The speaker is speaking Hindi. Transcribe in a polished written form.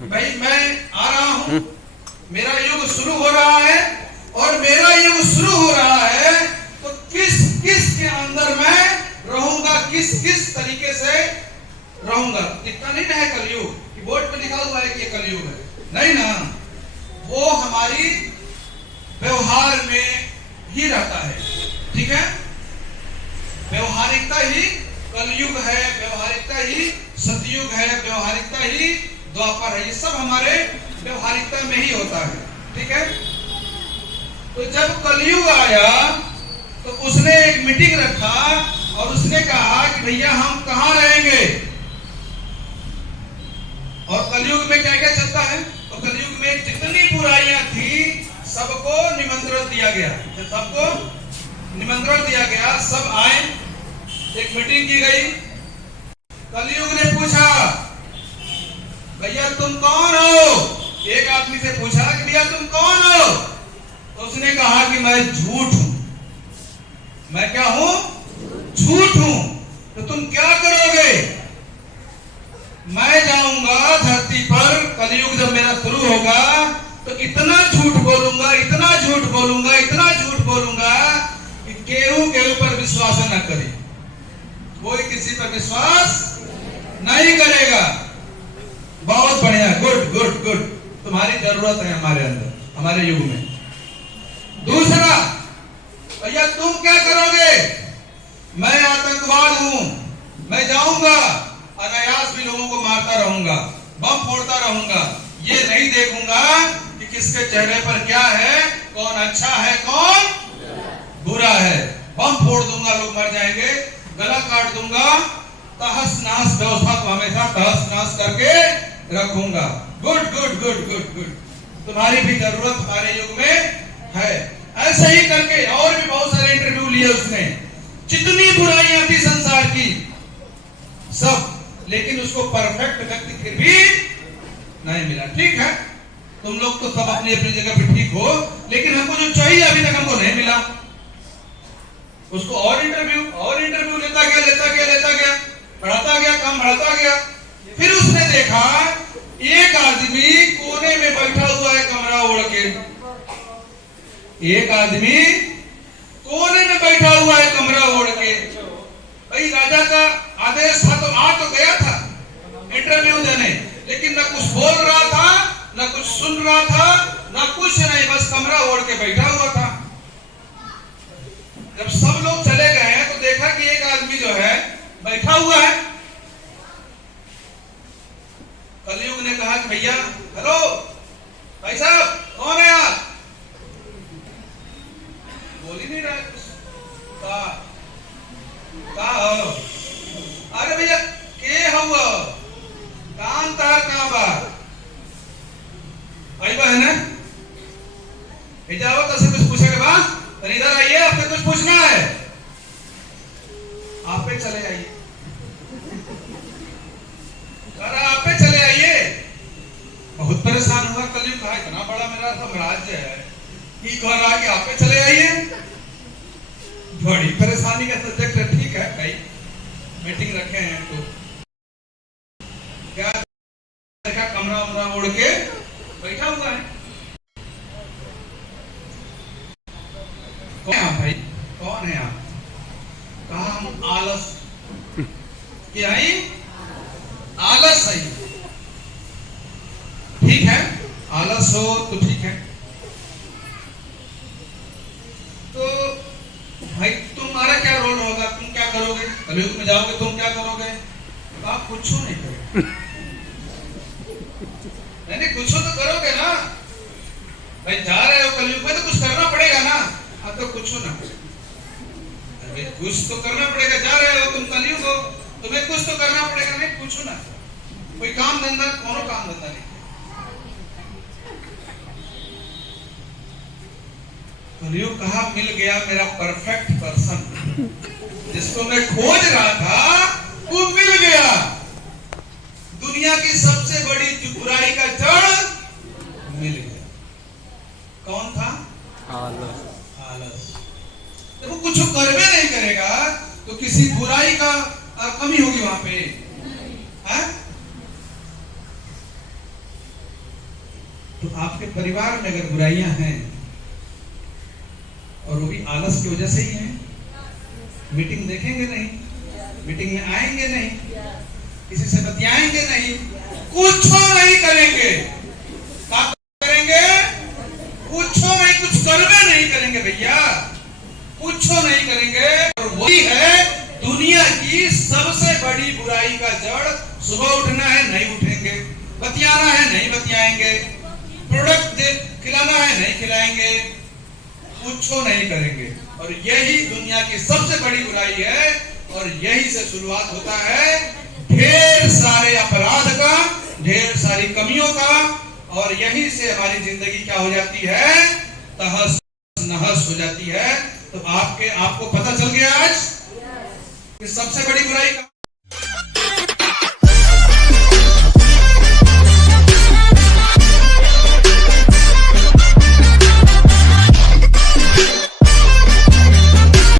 भाई मैं आ रहा हूं, मेरा युग शुरू हो रहा है, और मेरा युग शुरू हो रहा है तो किस किस के अंदर मैं रहूंगा, किस किस तरीके से रहूंगा। इतना नहीं है कलयुग कि बोर्ड पे लिखा हुआ है कि ये कलयुग है, नहीं ना, वो हमारी व्यवहार में ही रहता है। ठीक है, व्यवहारिकता ही कलयुग है, व्यवहारिकता ही सतयुग है, व्यवहारिकता ही द्वापर है, ये सब हमारे व्यवहारिकता में ही होता है। ठीक है, तो जब कलयुग आया तो उसने एक मीटिंग रखा और उसने कहा कि भैया हम कहां रहेंगे, और कलयुग में क्या क्या चलता है, तो कलयुग में जितनी बुराइयां थी सबको निमंत्रण दिया गया, सबको निमंत्रण दिया गया, सब आए, एक मीटिंग की गई। कलयुग ने पूछा भैया तुम कौन हो, एक आदमी से पूछा कि भैया तुम कौन हो, तो उसने कहा कि मैं झूठ हूं। मैं क्या हूं? झूठ हूं। तो तुम क्या करोगे? मैं जाऊंगा धरती पर, कलयुग जब मेरा शुरू होगा तो इतना झूठ बोलूंगा, इतना झूठ बोलूंगा, इतना झूठ बोलूंगा कि केहू के ऊपर विश्वास न करे, कोई किसी पर विश्वास नहीं करेगा। बहुत बढ़िया, गुड गुड गुड, तुम्हारी जरूरत है हमारे अंदर, हमारे युग में। दूसरा, भैया तुम क्या करोगे? मैं आतंकवाद हूं, मैं जाऊंगा अनायास भी लोगों को मारता रहूंगा, बम फोड़ता रहूंगा, ये नहीं देखूंगा कि किसके चेहरे पर क्या है, कौन अच्छा है कौन बुरा है, बम फोड़ दूंगा, लोग मर जाएंगे, गला काट दूंगा, तहस नहस व्यवस्था को हमेशा तहस नहस करके रखूंगा। Good good good good good, तुम्हारी भी जरूरत हमारे युग में है। ऐसे ही करके और भी बहुत सारे इंटरव्यू लिए उसने, जितनी बुराइयां थी संसार की सब, लेकिन उसको परफेक्ट व्यक्ति फिर भी नहीं मिला। ठीक है, तुम लोग तो सब अपनी अपनी जगह पे ठीक हो, लेकिन हमको जो चाहिए अभी तक हमको नहीं मिला। उसको और इंटरव्यू लेता गया, बढ़ाता गया, काम बढ़ाता गया। फिर उसने देखा एक आदमी कोने में बैठा हुआ है कमरा ओढ़ के, एक आदमी कोने में बैठा हुआ है कमरा ओढ़ के। भाई राजा का आदेश था तो आ तो गया था इंटरव्यू देने, लेकिन न कुछ बोल रहा था, न कुछ सुन रहा था, न कुछ नहीं, बस कमरा ओढ़ के बैठा हुआ था। जब सब लोग चले गए हैं तो देखा कि एक आदमी जो है बैठा हुआ है। कलयुग ने कहा कि भैया हेलो भाई साहब कौन है आप? बोल ही नहीं रहा का हो? अरे भैया के हुआ काम तार कहां बा? भाई बहन है इजावत से कुछ पूछे के बाद इधर आइए, आपसे कुछ पूछना है, आप पे चले आइए, आप पे चले आइए। बहुत परेशान हुआ कलयुग, कहा इतना बड़ा मेरा साम्राज्य है, ये कह रहा कि आप पे चले आइए, बड़ी परेशानी का सब्जेक्ट है। ठीक है भाई, मीटिंग रखे हैं तो क्या देखा, कमरा उमरा ओढ़ के बैठा हुआ है। कौन है आप भाई, कौन है आप? कहा हम आलस के आई, आलस है। ठीक है, आलस हो तो ठीक है, तो भाई तुम्हारा क्या रोल होगा, तुम क्या करोगे? कलयुग में जाओगे, तुम क्या करोगे? तो आप कुछ नहीं करोगे, नहीं कुछ तो करोगे ना भाई, जा रहे हो कलयुग में तो कुछ करना पड़ेगा ना। हाँ तो कुछ ना, अरे कुछ तो करना पड़ेगा, जा रहे हो तुम कलयुग हो, तुम्हें कुछ तो करना पड़ेगा। नहीं कुछ ना, कोई काम धंधा, कोनो काम धंधा नहीं। कलयुग कहा मिल गया मेरा परफेक्ट पर्सन, जिसको मैं खोज रहा था वो मिल गया। दुनिया की सबसे बड़ी बुराई का जड़ मिल गया। कौन था? आलस। आलस। देखो कुछ करवे नहीं करेगा तो किसी बुराई का कमी होगी वहां पे, है? तो आपके परिवार में अगर बुराइयां हैं और वो भी आलस की वजह से ही हैं, मीटिंग देखेंगे नहीं, मीटिंग में आएंगे नहीं, किसी से बतियाएंगे नहीं, कुछ नहीं करेंगे, क्या करेंगे? कुछ नहीं, कुछ करवे नहीं करेंगे भैया, कुछ नहीं करेंगे। और वही है दुनिया की सबसे बड़ी बुराई का जड़। सुबह उठना है, नहीं उठेंगे, बतियाना है, नहीं बतियाएंगे, प्रोडक्ट खिलाना है, नहीं खिलाएंगे, कुछ नहीं करेंगे। और यही दुनिया की सबसे बड़ी बुराई है। और यही से शुरुआत होता है ढेर सारे अपराध का, ढेर सारी कमियों का। और यही से हमारी जिंदगी क्या हो जाती है? तहस नहस हो जाती है। तो आपको पता चल गया आज कि सबसे बड़ी बुराई